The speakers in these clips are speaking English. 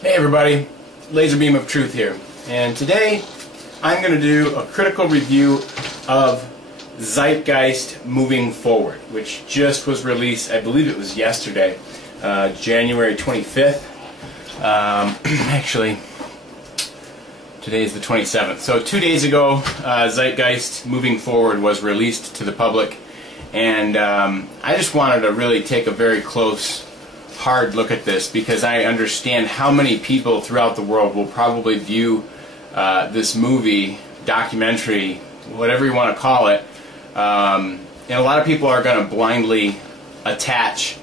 Hey everybody, Laser Beam of Truth here, and today I'm going to do a critical review of Zeitgeist Moving Forward, which just was released, I believe it was yesterday, January 25th. Actually, today is the 27th. So 2 days ago, Zeitgeist Moving Forward was released to the public, and I just wanted to really take a very close, hard look at this because I understand how many people throughout the world will probably view this movie, documentary, whatever you want to call it, and a lot of people are going to blindly attach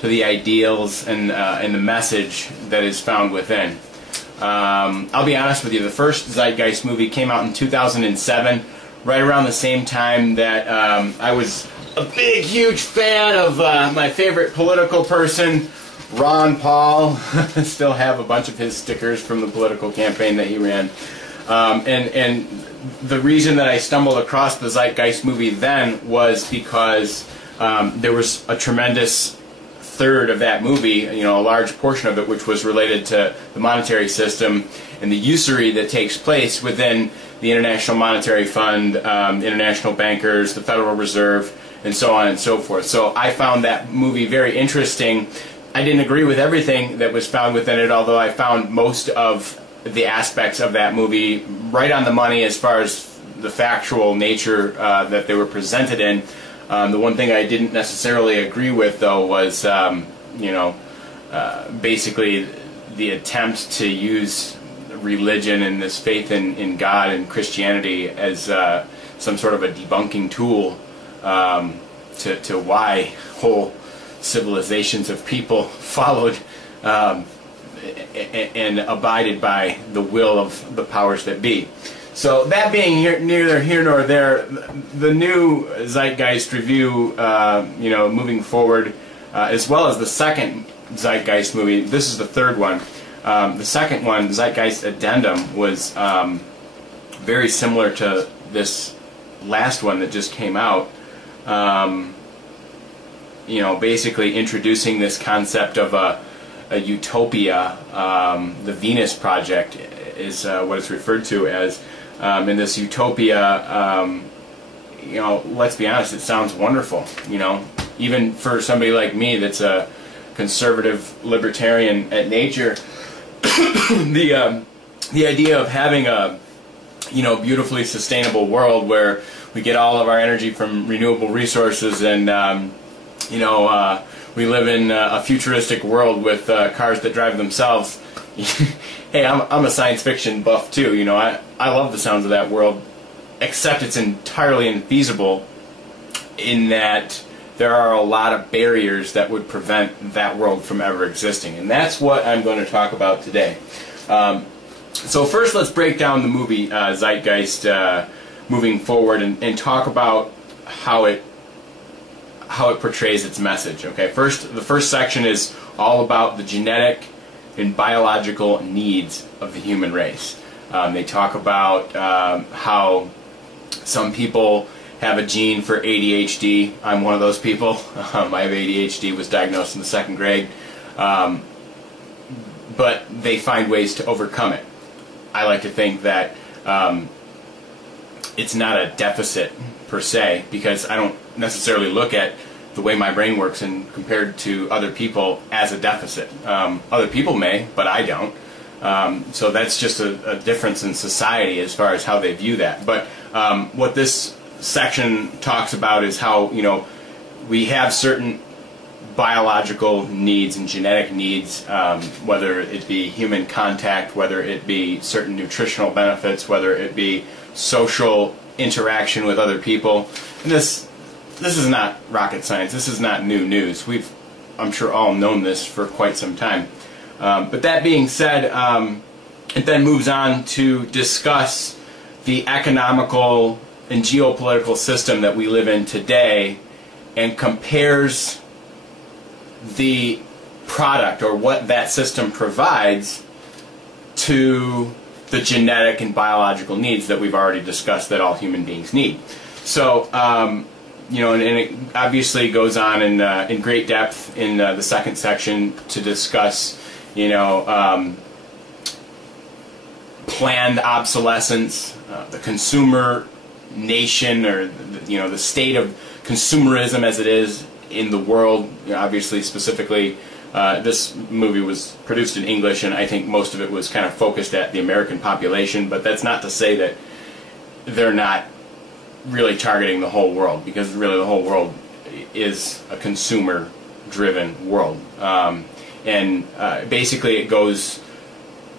to the ideals and the message that is found within. I'll be honest with you, the first Zeitgeist movie came out in 2007, right around the same time that I was a big, huge fan of my favorite political person, Ron Paul. Still have a bunch of his stickers from the political campaign that he ran. And the reason that I stumbled across the Zeitgeist movie then was because there was a tremendous third of that movie, a large portion of it, which was related to the monetary system and the usury that takes place within the International Monetary Fund, international bankers, the Federal Reserve, and so on and so forth. So I found that movie very interesting. I didn't agree with everything that was found within it, although I found most of the aspects of that movie right on the money as far as the factual nature that they were presented in. The one thing I didn't necessarily agree with, though, was basically the attempt to use religion and this faith in God and Christianity as some sort of a debunking tool to why whole civilizations of people followed and abided by the will of the powers that be. So that being neither here nor there, the new Zeitgeist review, moving forward, as well as the second Zeitgeist movie, this is the third one. The second one, Zeitgeist Addendum, was very similar to this last one that just came out. Basically introducing this concept of a utopia. The Venus Project is what it's referred to as. In this utopia, let's be honest, it sounds wonderful. Even for somebody like me that's a conservative libertarian at nature, the idea of having a beautifully sustainable world where we get all of our energy from renewable resources and we live in a futuristic world with cars that drive themselves. Hey, I'm a science fiction buff too. I love the sounds of that world, except it's entirely infeasible in that there are a lot of barriers that would prevent that world from ever existing, and that's what I'm going to talk about today. So first, let's break down the movie Zeitgeist Moving Forward and talk about how it portrays its message. Okay, the first section is all about the genetic and biological needs of the human race. They talk about how some people have a gene for ADHD. I'm one of those people. I have ADHD, was diagnosed in the 2nd grade. But they find ways to overcome it. I like to think that it's not a deficit per se, because I don't necessarily look at the way my brain works and compared to other people as a deficit. Other people may, but I don't. So that's just a difference in society as far as how they view that. But what this section talks about is how we have certain biological needs and genetic needs, whether it be human contact, whether it be certain nutritional benefits, whether it be social interaction with other people. And this is not rocket science. This is not new news. We've, I'm sure, all known this for quite some time. But that being said, it then moves on to discuss the economical and geopolitical system that we live in today and compares the product, or what that system provides, to the genetic and biological needs that we've already discussed that all human beings need. So, and it obviously goes on in great depth in the second section to discuss, planned obsolescence, the consumer nation, or the state of consumerism as it is in the world. Obviously, specifically, this movie was produced in English, and I think most of it was kind of focused at the American population, but that's not to say that they're not really targeting the whole world, because really the whole world is a consumer-driven world. Basically it goes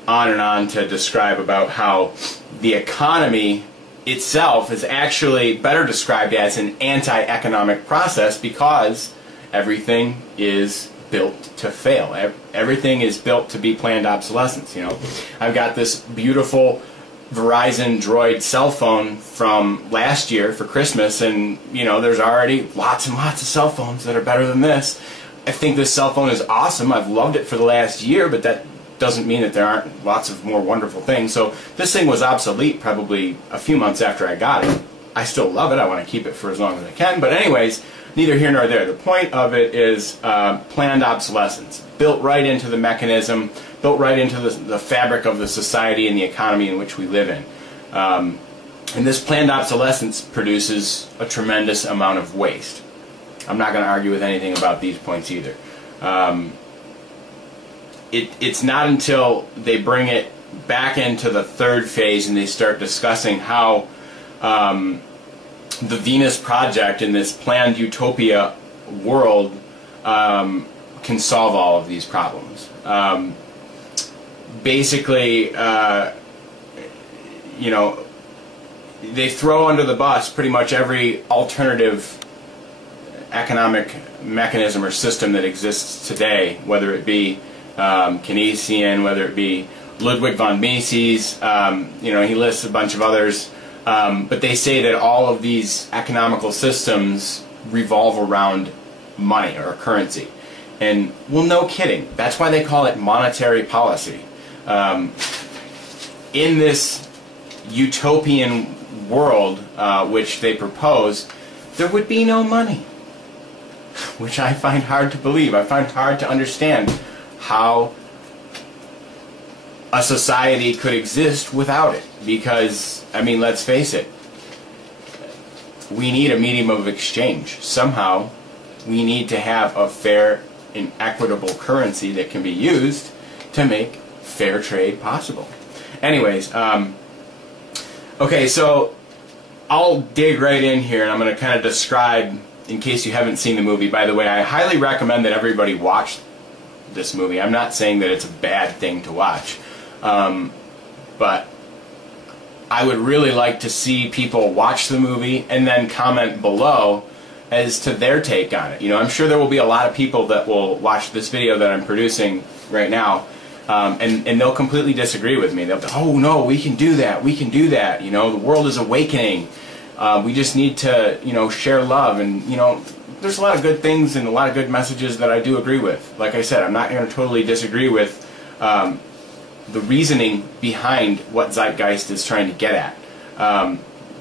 on and on to describe about how the economy itself is actually better described as an anti-economic process, because everything is built to fail. Everything is built to be planned obsolescence. I've got this beautiful Verizon Droid cell phone from last year for Christmas, and there's already lots and lots of cell phones that are better than this. I think this cell phone is awesome. I've loved it for the last year, but that doesn't mean that there aren't lots of more wonderful things. So this thing was obsolete probably a few months after I got it. I still love it. I want to keep it for as long as I can. But anyways, neither here nor there. The point of it is planned obsolescence, built right into the mechanism, built right into the fabric of the society and the economy in which we live in. And this planned obsolescence produces a tremendous amount of waste. I'm not going to argue with anything about these points either. It's not until they bring it back into the third phase and they start discussing how the Venus Project in this planned utopia world can solve all of these problems. Basically, they throw under the bus pretty much every alternative economic mechanism or system that exists today, whether it be Keynesian, whether it be Ludwig von Mises, he lists a bunch of others, but they say that all of these economical systems revolve around money or currency. And, well, no kidding. That's why they call it monetary policy. In this utopian world which they propose, there would be no money, which I find hard to believe. I find hard to understand how a society could exist without it, because, I mean, let's face it, we need a medium of exchange. Somehow we need to have a fair and equitable currency that can be used to make fair trade possible. Anyways, okay, so I'll dig right in here, and I'm going to kind of describe, in case you haven't seen the movie. By the way, I highly recommend that everybody watch this movie. I'm not saying that it's a bad thing to watch, but I would really like to see people watch the movie and then comment below as to their take on it. I'm sure there will be a lot of people that will watch this video that I'm producing right now, and they'll completely disagree with me. They'll be, oh no, we can do that, we can do that, the world is awakening, we just need to, share love, and, there's a lot of good things and a lot of good messages that I do agree with. Like I said, I'm not going to totally disagree with the reasoning behind what Zeitgeist is trying to get at.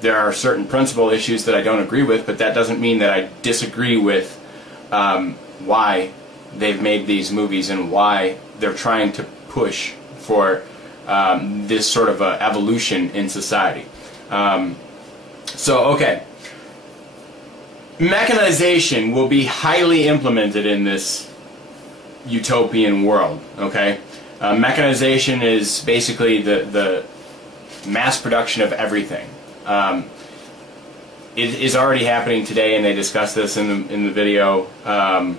There are certain principal issues that I don't agree with, but that doesn't mean that I disagree with why they've made these movies and why they're trying to push for this sort of evolution in society. Okay. Mechanization will be highly implemented in this utopian world, okay? Mechanization is basically the mass production of everything. It is already happening today, and they discuss this in the video of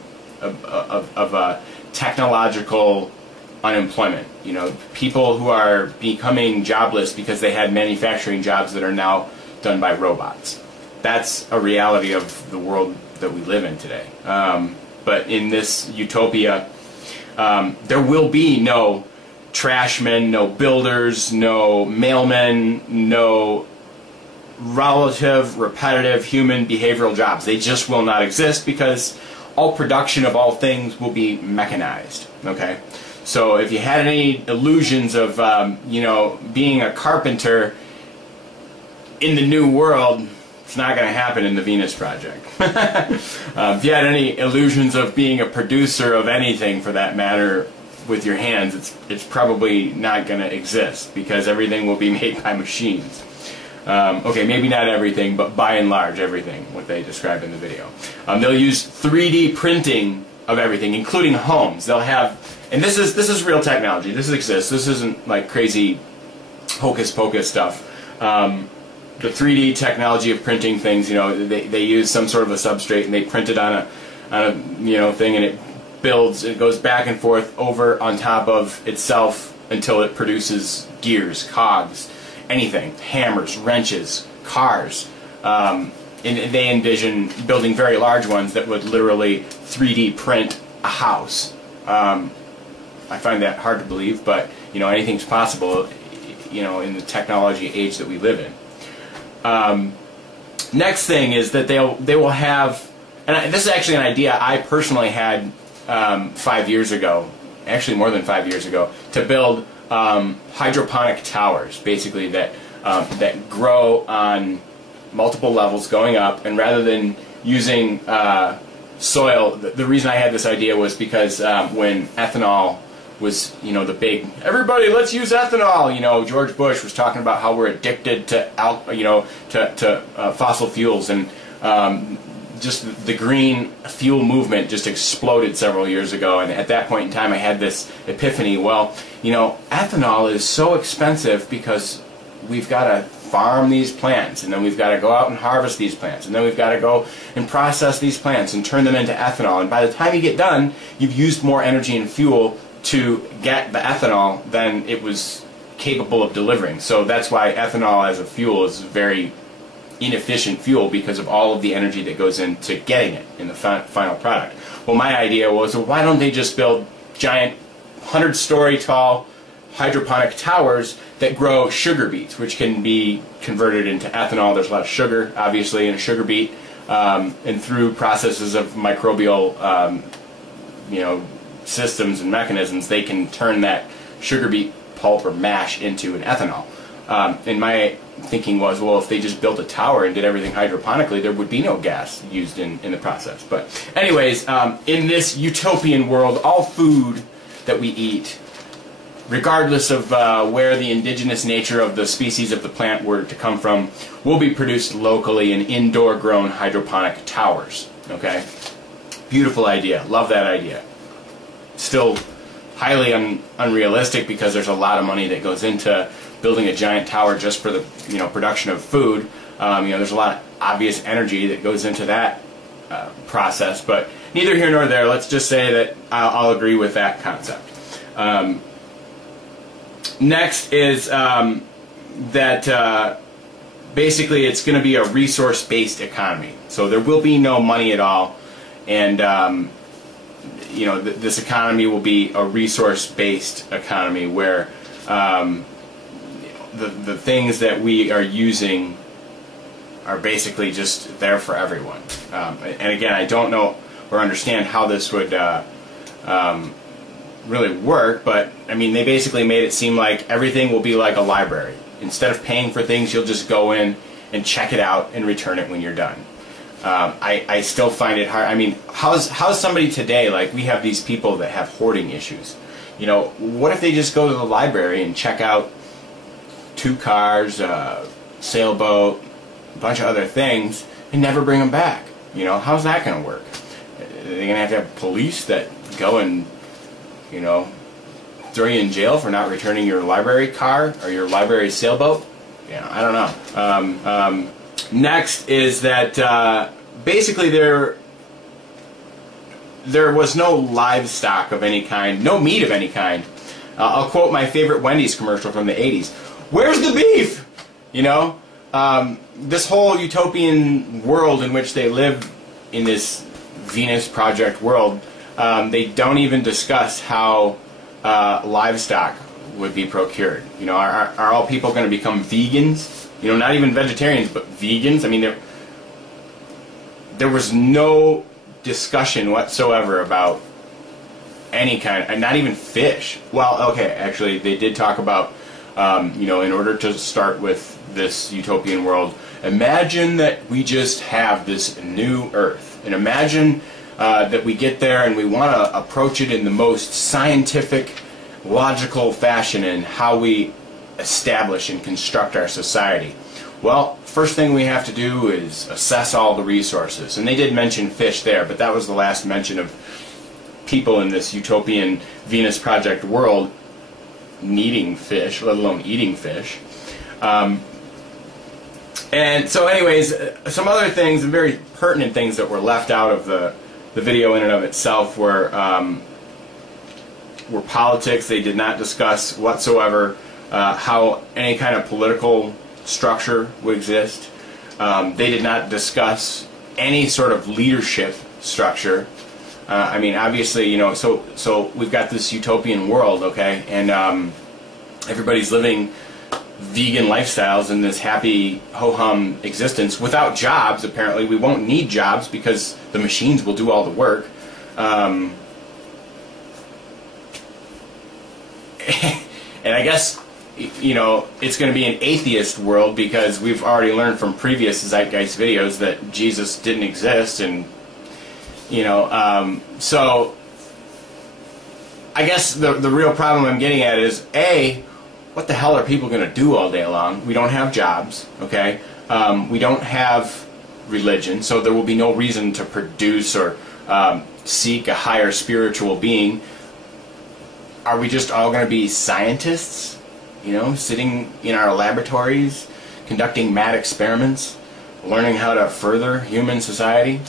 technological unemployment. People who are becoming jobless because they had manufacturing jobs that are now done by robots. That's a reality of the world that we live in today. But in this utopia, there will be no trashmen, no builders, no mailmen, no repetitive human behavioral jobs. They just will not exist, because all production of all things will be mechanized. Okay, so if you had any illusions of being a carpenter in the new world, it's not going to happen in the Venus Project. If you had any illusions of being a producer of anything, for that matter, with your hands, it's probably not going to exist, because everything will be made by machines. Okay, maybe not everything, but by and large everything, what they described in the video. They'll use 3D printing of everything, including homes. They'll have, and this is real technology. This exists. This isn't like crazy hocus pocus stuff. The 3D technology of printing things, you know, they use some sort of a substrate and they print it on a thing, and it builds. It goes back and forth over on top of itself until it produces gears, cogs, anything, hammers, wrenches, cars. And they envision building very large ones that would literally 3D print a house. I find that hard to believe, but you know, anything's possible, you know, in the technology age that we live in. Next thing is that they will have, and this is actually an idea I personally had 5 years ago, actually more than 5 years ago, to build hydroponic towers, basically that grow on multiple levels going up, and rather than using soil, the reason I had this idea was because when ethanol was, you know, the big, everybody let's use ethanol, you know, George Bush was talking about how we're addicted to fossil fuels, and just the green fuel movement just exploded several years ago, and at that point in time I had this epiphany. Well, you know, ethanol is so expensive because we've got to farm these plants, and then we've got to go out and harvest these plants, and then we've got to go and process these plants and turn them into ethanol, and by the time you get done, you've used more energy and fuel to get the ethanol than it was capable of delivering. So that's why ethanol as a fuel is very inefficient fuel, because of all of the energy that goes into getting it in the final product. Well, my idea was, well, why don't they just build giant 100-story tall hydroponic towers that grow sugar beets, which can be converted into ethanol. There's a lot of sugar, obviously, in a sugar beet, and through processes of microbial you know, systems and mechanisms, they can turn that sugar beet pulp or mash into an ethanol. And my thinking was, well, if they just built a tower and did everything hydroponically, there would be no gas used in the process. But anyways, in this utopian world, all food that we eat, regardless of where the indigenous nature of the species of the plant were to come from, will be produced locally in indoor grown hydroponic towers. Okay? Beautiful idea. Love that idea. Still highly unrealistic, because there's a lot of money that goes into building a giant tower just for the, you know, production of food. You know, there's a lot of obvious energy that goes into that process, but neither here nor there. Let's just say that I'll agree with that concept. Next is that basically it's going to be a resource-based economy. So there will be no money at all, and you know, this economy will be a resource-based economy where the things that we are using are basically just there for everyone. And again, I don't know or understand how this would really work, but I mean, they basically made it seem like everything will be like a library. Instead of paying for things, you'll just go in and check it out and return it when you're done. I still find it hard. I mean, how's somebody today, like we have these people that have hoarding issues. You know, what if they just go to the library and check out 2 cars, sailboat, a bunch of other things, and never bring them back? You know, how's that going to work? Are they going to have police that go and, you know, throw you in jail for not returning your library car or your library sailboat? You know, I don't know. Next is that basically there was no livestock of any kind, no meat of any kind. I'll quote my favorite Wendy's commercial from the 80s. Where's the beef? You know, this whole utopian world in which they live in this Venus Project world, they don't even discuss how livestock would be procured. You know, are all people going to become vegans? You know, not even vegetarians, but vegans. I mean, there was no discussion whatsoever about any kind, and not even fish. Well, okay, actually, they did talk about, you know, in order to start with this utopian world, imagine that we just have this new Earth, and imagine that we get there and we want to approach it in the most scientific, logical fashion in how we establish and construct our society. Well, first thing we have to do is assess all the resources. And they did mention fish there, but that was the last mention of people in this utopian Venus Project world needing fish, let alone eating fish. And so anyways, some other things, and very pertinent things that were left out of the video in and of itself were politics. They did not discuss whatsoever how any kind of political structure would exist. They did not discuss any sort of leadership structure. I mean, obviously, you know, so we've got this utopian world, okay, and everybody's living vegan lifestyles in this happy ho-hum existence without jobs. Apparently, we won't need jobs because the machines will do all the work. And I guess, you know, it's going to be an atheist world because we've already learned from previous Zeitgeist videos that Jesus didn't exist, and you know, so I guess the real problem I'm getting at is, A, what the hell are people going to do all day long? We don't have jobs, okay? We don't have religion, so there will be no reason to produce or seek a higher spiritual being. Are we just all going to be scientists, you know, sitting in our laboratories, conducting mad experiments, learning how to further human society?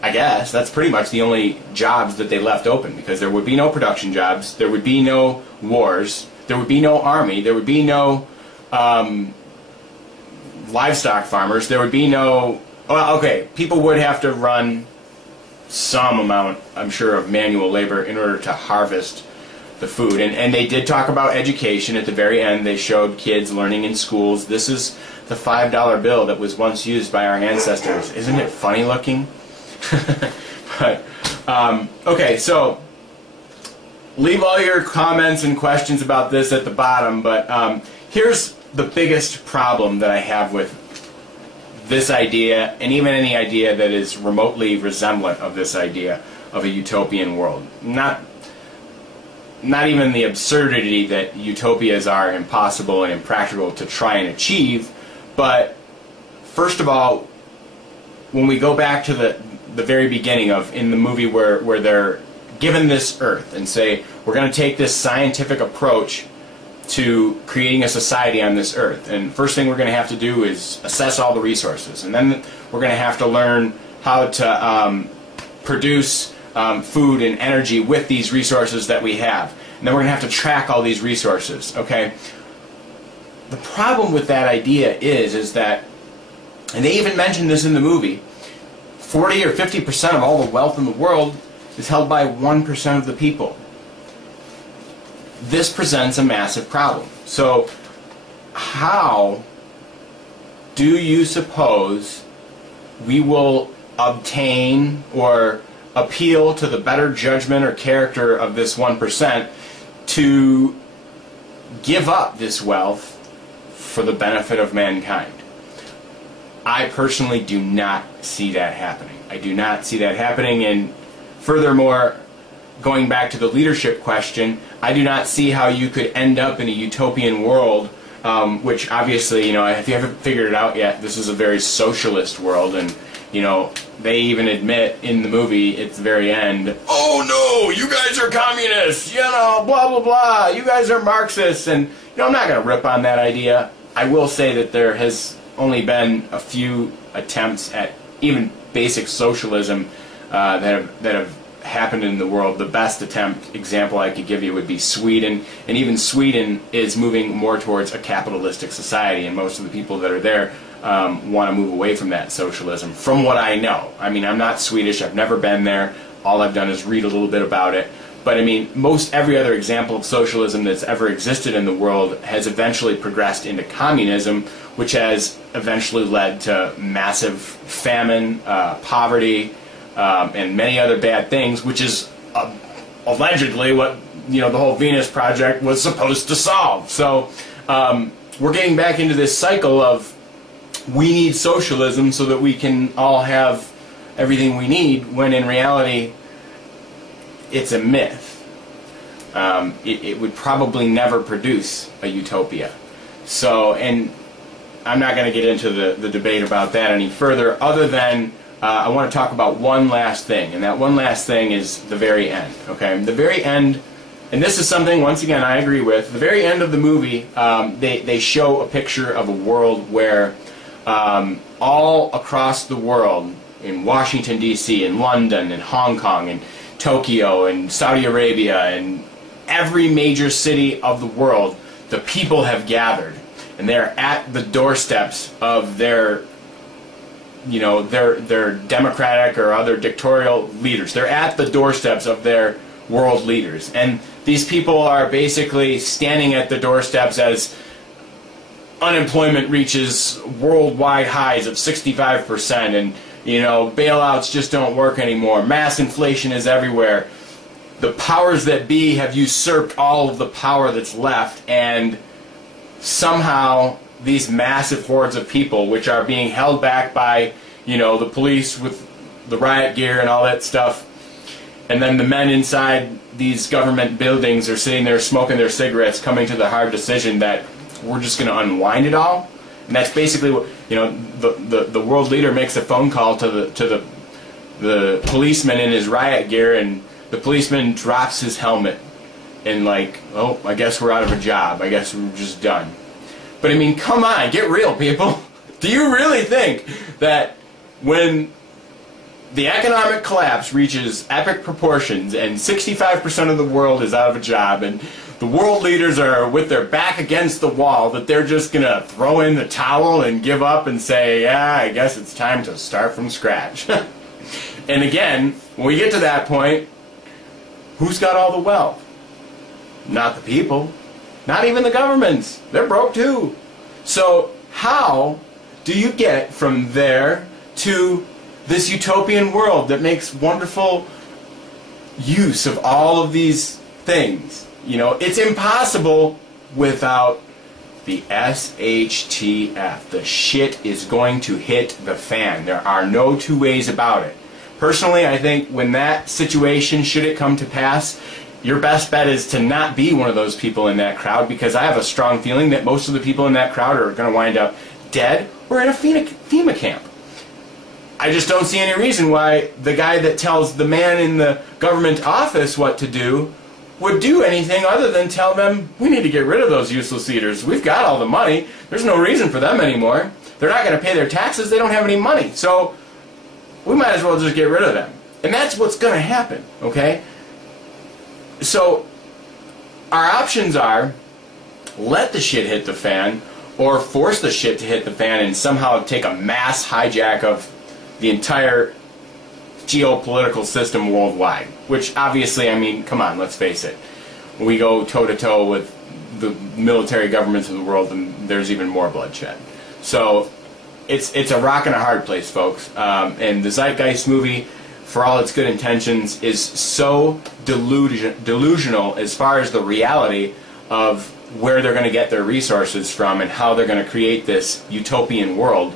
I guess that's pretty much the only jobs that they left open, because there would be no production jobs, there would be no wars, there would be no army, there would be no livestock farmers, there would be no... Well, okay, people would have to run some amount, I'm sure, of manual labor in order to harvest the food. And they did talk about education at the very end. They showed kids learning in schools. This is the $5 bill that was once used by our ancestors. Isn't it funny looking? But, okay, so leave all your comments and questions about this at the bottom, but here's the biggest problem that I have with this idea, and even any idea that is remotely resemblant of this idea of a utopian world. Not even the absurdity that utopias are impossible and impractical to try and achieve, but first of all, when we go back to the very beginning of, in the movie where they're given this earth and say, we're going to take this scientific approach to creating a society on this earth, and first thing we're going to have to do is assess all the resources, and then we're going to have to learn how to produce food and energy with these resources that we have, and then we're going to have to track all these resources, okay? The problem with that idea is that, and they even mentioned this in the movie, 40 or 50% of all the wealth in the world is held by 1% of the people. This presents a massive problem. So how do you suppose we will obtain or appeal to the better judgment or character of this 1% to give up this wealth for the benefit of mankind? I personally do not see that happening. I do not see that happening, and furthermore, going back to the leadership question, I do not see how you could end up in a utopian world, which obviously, you know, if you haven't figured it out yet, this is a very socialist world, and, you know, they even admit in the movie at the very end, oh no, you guys are communists, you know, blah blah blah, you guys are Marxists, and, you know, I'm not going to rip on that idea. I will say that there has only been a few attempts at even basic socialism that have happened in the world. The best example I could give you would be Sweden, and even Sweden is moving more towards a capitalistic society, and most of the people that are there want to move away from that socialism, from what I know. I mean, I'm not Swedish, I've never been there, all I've done is read a little bit about it, but I mean, most every other example of socialism that's ever existed in the world has eventually progressed into communism, which has eventually led to massive famine, poverty, and many other bad things, which is allegedly what, you know, the whole Venus Project was supposed to solve. So we're getting back into this cycle of we need socialism so that we can all have everything we need, when in reality it's a myth. It would probably never produce a utopia. So, and I'm not going to get into the debate about that any further, other than I want to talk about one last thing, and that one last thing is the very end. Okay, the very end, and this is something, once again, I agree with. The very end of the movie, they show a picture of a world where all across the world, in Washington, D.C., in London, in Hong Kong, in Tokyo, and Saudi Arabia, and every major city of the world, the people have gathered, and they're at the doorsteps of their, you know, their democratic or other dictatorial leaders. They're at the doorsteps of their world leaders, and these people are basically standing at the doorsteps as unemployment reaches worldwide highs of 65%, and you know, bailouts just don't work anymore. Mass inflation is everywhere. The powers that be have usurped all of the power that's left, and somehow these massive hordes of people, which are being held back by, you know, the police with the riot gear and all that stuff, and then the men inside these government buildings are sitting there smoking their cigarettes, coming to the hard decision that we're just going to unwind it all. And that's basically what, you know, the world leader makes a phone call to the policeman in his riot gear, and the policeman drops his helmet and like, oh, I guess we're out of a job. I guess we're just done. But I mean, come on, get real, people. Do you really think that when the economic collapse reaches epic proportions and 65% of the world is out of a job and the world leaders are with their back against the wall, that they're just going to throw in the towel and give up and say, yeah, I guess it's time to start from scratch? And again, when we get to that point, who's got all the wealth? Not the people. Not even the governments. They're broke too. So how do you get from there to this utopian world that makes wonderful use of all of these things? You know, it's impossible without the SHTF. The shit is going to hit the fan. There are no two ways about it. Personally, I think when that situation, should it come to pass, your best bet is to not be one of those people in that crowd, because I have a strong feeling that most of the people in that crowd are going to wind up dead or in a FEMA camp. I just don't see any reason why the guy that tells the man in the government office what to do would do anything other than tell them, we need to get rid of those useless leaders. We've got all the money. There's no reason for them anymore. They're not going to pay their taxes. They don't have any money. So we might as well just get rid of them. And that's what's going to happen, okay? So our options are let the shit hit the fan, or force the shit to hit the fan and somehow take a mass hijack of the entire geopolitical system worldwide. Which obviously, I mean, come on, let's face it. We go toe-to-toe with the military governments of the world, and there's even more bloodshed. So it's a rock and a hard place, folks. And the Zeitgeist movie, for all its good intentions, is so delusional as far as the reality of where they're going to get their resources from and how they're going to create this utopian world,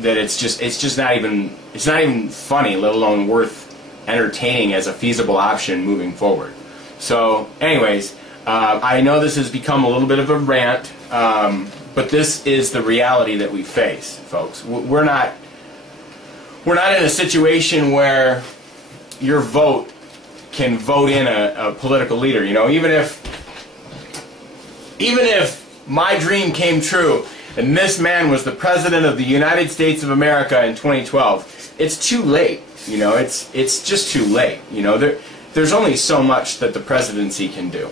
that it's just not even funny, let alone worth entertaining as a feasible option moving forward. So anyways, I know this has become a little bit of a rant, but this is the reality that we face, folks. We're not in a situation where your vote can vote in a political leader. You know, even if my dream came true and this man was the President of the United States of America in 2012, it's too late. You know, it's just too late. You know, there's only so much that the presidency can do.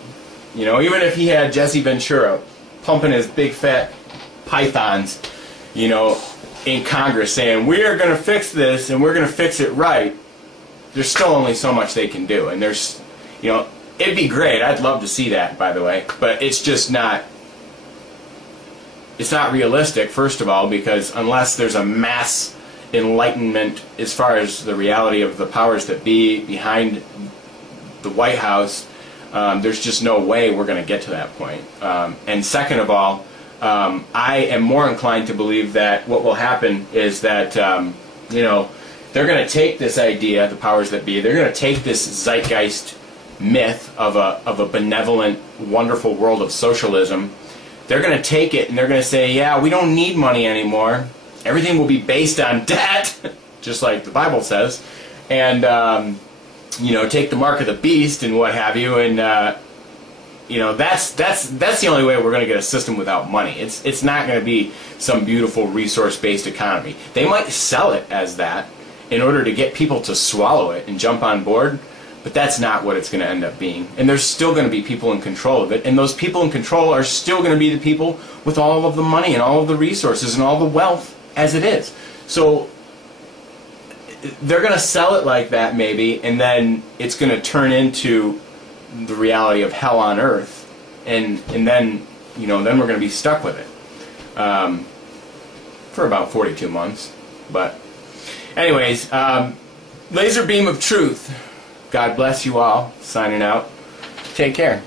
You know, even if he had Jesse Ventura pumping his big fat pythons, you know, in Congress saying, we are going to fix this and we're going to fix it right, there's still only so much they can do. And there's, you know, it'd be great. I'd love to see that, by the way. But it's just not, it's not realistic, first of all, because unless there's a mass enlightenment as far as the reality of the powers that be behind the White House, there's just no way we're going to get to that point. And second of all, I am more inclined to believe that what will happen is that, you know, they're going to take this idea, the powers that be, they're going to take this zeitgeist myth of a benevolent, wonderful world of socialism. They're going to take it and they're going to say, yeah, we don't need money anymore. Everything will be based on debt, just like the Bible says. And, you know, take the mark of the beast and what have you. And, you know, that's the only way we're going to get a system without money. It's not going to be some beautiful resource-based economy. They might sell it as that in order to get people to swallow it and jump on board, but that's not what it's going to end up being. And there's still going to be people in control of it, and those people in control are still going to be the people with all of the money and all of the resources and all the wealth as it is. So they're going to sell it like that maybe, and then it's going to turn into the reality of hell on earth, and then, you know, then we're going to be stuck with it for about 42 months. But anyways, laser beam of truth. God bless you all. Signing out. Take care.